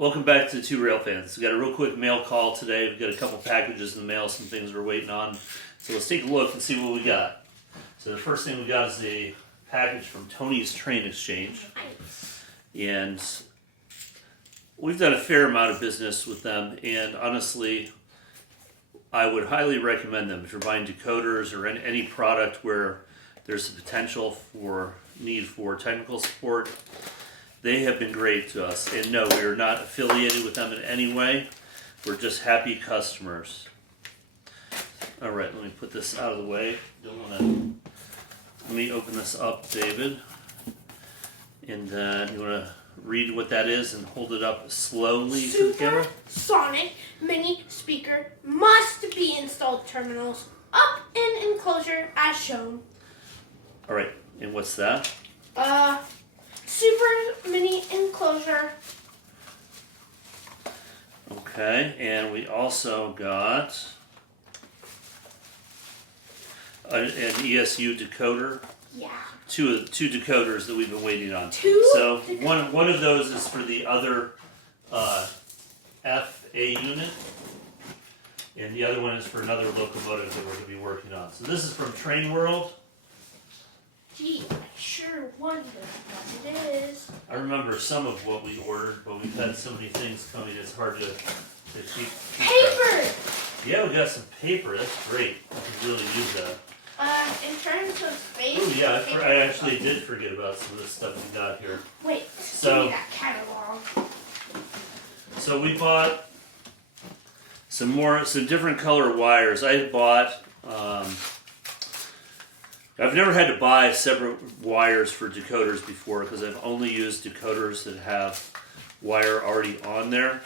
Welcome back to Two Rail Fans. We got a real quick mail call today. We've got a couple packages in the mail, some things we're waiting on. So let's take a look and see what we got. So the first thing we got is a package from Tony's Train Exchange. And we've done a fair amount of business with them, and honestly, I would highly recommend them if you're buying decoders or any product where there's a potential for need for technical support. They have been great to us, and no, we are not affiliated with them in any way. We're just happy customers. All right, let me put this out of the way. Let me open this up, David. And then you want to read what that is and hold it up slowly to the camera? Supersonic mini speaker must be installed terminals up in enclosure as shown. All right, and what's that? Super mini enclosure. Okay, and we also got an ESU decoder. Yeah. Two decoders that we've been waiting on. So one of those is for the other FA unit, and the other one is for another locomotive that we're going to be working on. So this is from Train World. Gee, I sure wonder what it is. I remember some of what we ordered, but we've had so many things coming, it's hard to keep Paper! track. Yeah, we got some paper. That's great. I could really use that. In terms of space. Oh yeah, I actually did forget about some of the stuff we got here. Wait, So- give me that catalog. So we bought some different color wires. I had bought. I've never had to buy separate wires for decoders before because I've only used decoders that have wire already on there.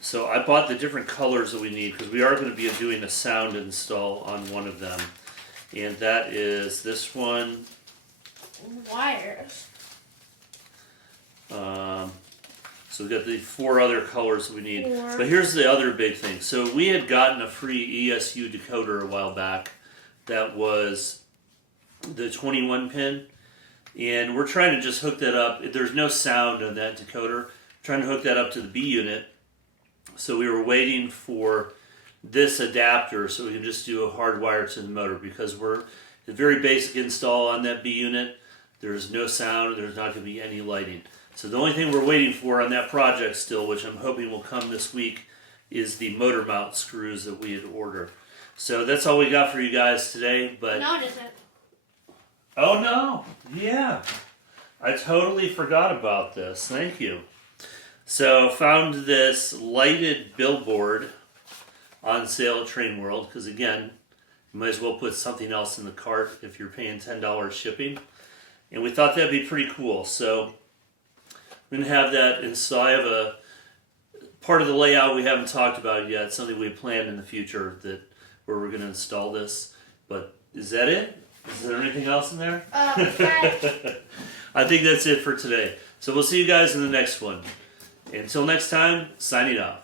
So I bought the different colors that we need because we are going to be doing a sound install on one of them. And that is this one. Wires. So we've got the 4 other colors that we need. 4. But here's the other big thing. So we had gotten a free ESU decoder a while back that was the 21 pin. And we're trying to just hook that up. There's no sound on that decoder. Trying to hook that up to the B unit. So we were waiting for this adapter so we can just do a hard wire to the motor because we're a very basic install on that B unit. There's no sound, there's not going to be any lighting. So the only thing we're waiting for on that project still, which I'm hoping will come this week, is the motor mount screws that we had ordered. So that's all we got for you guys today. But No, it isn't. oh no, yeah, I totally forgot about this. Thank you. So found this lighted billboard on sale at Train World because again, you might as well put something else in the cart if you're paying $10 shipping. And we thought that'd be pretty cool. So we're gonna have that installed. I have a part of the layout we haven't talked about yet. Something we planned in the future where we're gonna install this. But is that it? Is there anything else in there? Okay. I think that's it for today. So we'll see you guys in the next one. Until next time, signing off.